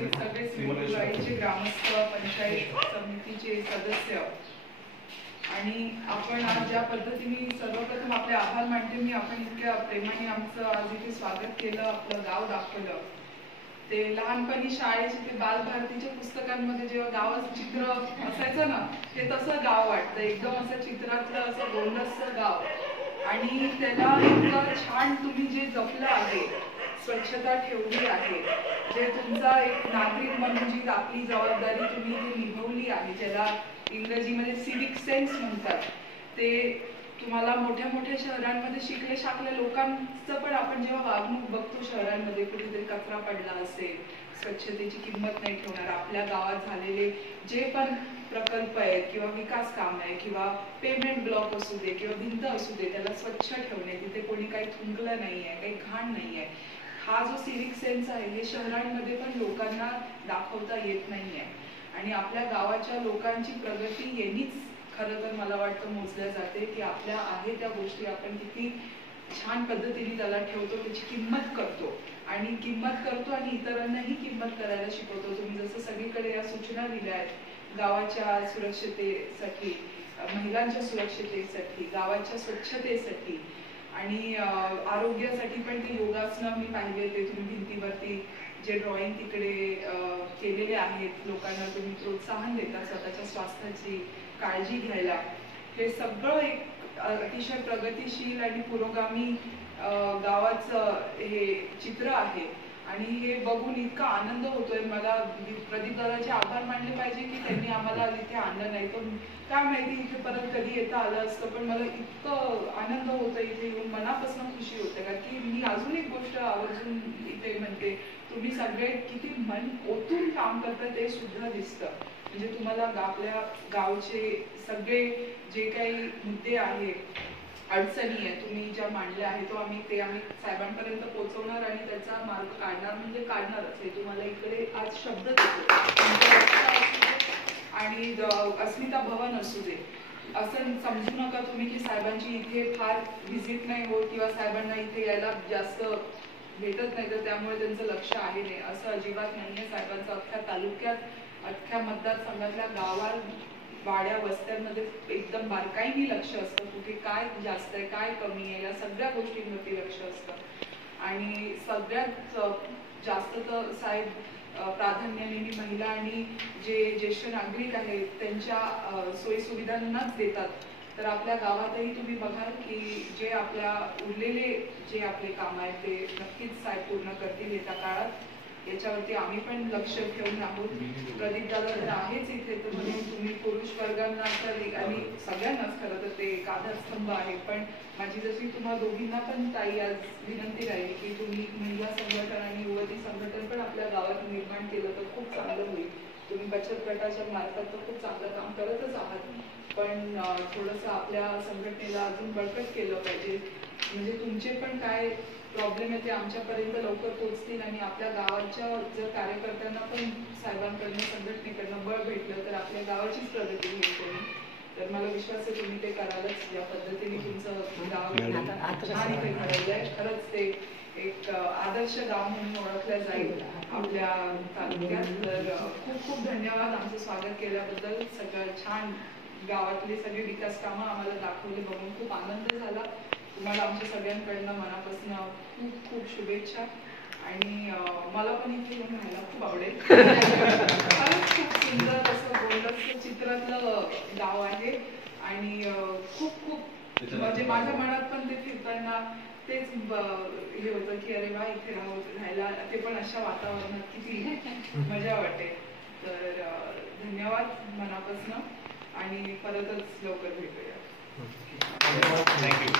उपस्थित सगळे सिंधुदुर्गचे ग्रामस्थ, पंचायत समितीचे सदस्य आणि आपण आज ज्या पद्धतीने सर्वप्रथम आपले आभार मानते मी, आपण इतक्या प्रेमाने आमचं आज इथे स्वागत केलं, आपलं गाव दाखवलं. ते लहानपणी शाळेचे ते बालभारतीच्या पुस्तकांमध्ये जेव्हा गावाचं चित्र असायचं ना, ते तसं गाव वाटतं, एकदम असं चित्रातलं असं गोंडसं गाव. आणि त्याला इतकं छान तुम्ही जे जपलं आहे, स्वच्छता ठेवली आहे, जे तुमचा एक नागरिक म्हणून जी आपली जबाबदारी तुम्ही जी निभवली आहे, ज्याला इंग्रजीमध्ये सिविक सेन्स म्हणतात, ते तुम्हाला मोठ्या मोठ्या शहरांमध्ये शिकले शाकल्या लोकांचं पण आपण जेव्हा वागणूक बघतो शहरांमध्ये, कुठेतरी कचरा पडला असेल, स्वच्छतेची किंमत नाही ठेवणार, आपल्या गावात झालेले जे पण प्रकल्प आहेत किंवा विकास काम आहे किंवा पेमेंट ब्लॉक असू दे किंवा भिंत असू दे, त्याला स्वच्छ ठेवणे, तिथे कोणी काही थुंकलं नाहीये, काही घाण नाहीये, हा जो सिविक सेन्स आहे हे शहरांमध्ये पण लोकांना दाखवता येत नाहीये. आणि आपल्या गावाच्या लोकांची प्रगती यांनीच खरं तर मला वाटतं मोजल्या जाते की आपल्या आहे त्या गोष्टी आपण किती छान पद्धतीने त्याला ठेवतो, त्याची किंमत करतो आणि इतरांनाही किंमत करायला शिकवतो. तुम्ही जसं सगळीकडे या सूचना दिल्या आहेत गावाच्या सुरक्षतेसाठी, महिलांच्या सुरक्षतेसाठी, गावाच्या स्वच्छतेसाठी आणि आरोग्यासाठी पण ते योगासनं मी पाहिले, ते तुम्ही भिंतीवरती जे ड्रॉइंग तिकडे केलेले आहेत, लोकांना तुम्ही प्रोत्साहन देता स्वतःच्या स्वास्थ्याची काळजी घ्यायला, हे सगळं एक अतिशय प्रगतिशील आणि पुरोगामी गावाचं हे चित्र आहे. आणि हे बघून इतका आनंद होतोय मला. प्रदीप दादाचे आभार मानले पाहिजे की त्यांनी आम्हाला इथे आणलं, नाही तर काय माहिती इथे परत कधी येता आलं असतं. पण मला इतकं आनंद होतं इथे येऊन, मनापासून खुशी होते. कारण की मी अजून एक गोष्ट आवर्जून इथे म्हणते, तुम्ही सगळे किती मन ओतून काम करता ते सुद्धा दिसतं. म्हणजे तुम्हाला आपल्या गावचे सगळे जे काही मुद्दे आहेत, अडचणी आहेत, तुम्ही ज्या मांडल्या आहेत, तो आम्ही साहेबांपर्यंत पोहोचवणार आणि त्याचा मार्ग काढणार, म्हणजे काढणारच. हे तुम्हाला इकडे आज शब्द देतो. आणि अस्मिता भवन असू दे, असं समजू नका तुम्ही की साहेबांची इथे फार व्हिजिट नाही होत किंवा साहेबांना इथे यायला जास्त भेटत नाही तर त्यामुळे त्यांचं लक्ष आहे नाही, असं अजिबात नाहीये. साहेबांचं अख्ख्या तालुक्यात, अख्ख्या मतदारसंघातल्या गावात, वाड्या वस्त्यांमध्ये एकदम बारकाईने लक्ष असतं, कुठे काय जास्त आहे, काय कमी आहे, या सगळ्या गोष्टींवरती लक्ष असतं. आणि सगळ्यात जास्त तर साहेब प्राधान्याने महिला आणि जे ज्येष्ठ नागरिक आहेत त्यांच्या सोयीसुविधांनाच देतात. तर आपल्या गावातही तुम्ही बघाल की जे आपल्या उरलेले जे आपले काम आहेत ते नक्कीच साहेब पूर्ण करतील येत्या काळात. याच्यावरती आम्ही पण लक्ष ठेवून आहोत. प्रदीप दादा तर आहेच इथे, तर म्हणून तुम्ही पुरुष वर्गांना तर आणि सगळ्यांनाच खरं तर ते एक आधारस्तंभ आहे. पण माझी जशी तुम्हाला दोघींना पण ताई आज विनंती राहील की तुम्ही महिला संघटन आणि युवती संघटन पण आपल्या गावात निर्माण केलं तर खूप चांगलं होईल. तुम्ही बचत गटाच्या मार्फत तर खूप चांगलं काम करतच आहात, पण थोडंसं आपल्या संघटनेला अजून बळकट केलं पाहिजे. म्हणजे तुमचे पण काय प्रॉब्लेम आहे ते आमच्यापर्यंत लवकर पोहोचतील आणि आपल्या गावाच्या जर कार्यकर्त्यांना पण साहेबांकडनं, संघटनेकडनं बळ भेटलं तर आपल्या गावाचीच प्रगती होईल कोणी. तर मला विश्वास आहे तुम्ही ते करालच. या पद्धतीने तुमचं गाव छान इथे घडवलंय. खरंच ते एक आदर्श गाव म्हणून ओळखलं जाईल आपल्या तालुक्यात. तर खूप खूप धन्यवाद आमचं स्वागत केल्याबद्दल. सगळं छान गावातले सगळे विकास कामं आम्हाला दाखवली, बघून खूप आनंद झाला. तुम्हाला आमच्या सगळ्यांकडनं मनापासून खूप खूप शुभेच्छा. आणि मला पण इथे येऊन राहायला खूप आवडेल. खरंच खूप सुंदर असं गोंडसं चित्रातलं गाव आहे आणि खूप खूप म्हणजे माझ्या मनात पण ते फिरताना तेच हे होतं की अरे वा इथे राहायला, ते पण अशा वातावरणात किती मजा वाटेल. तर धन्यवाद मनापासून आणि परतच लवकर भेटूया. थँक्यू.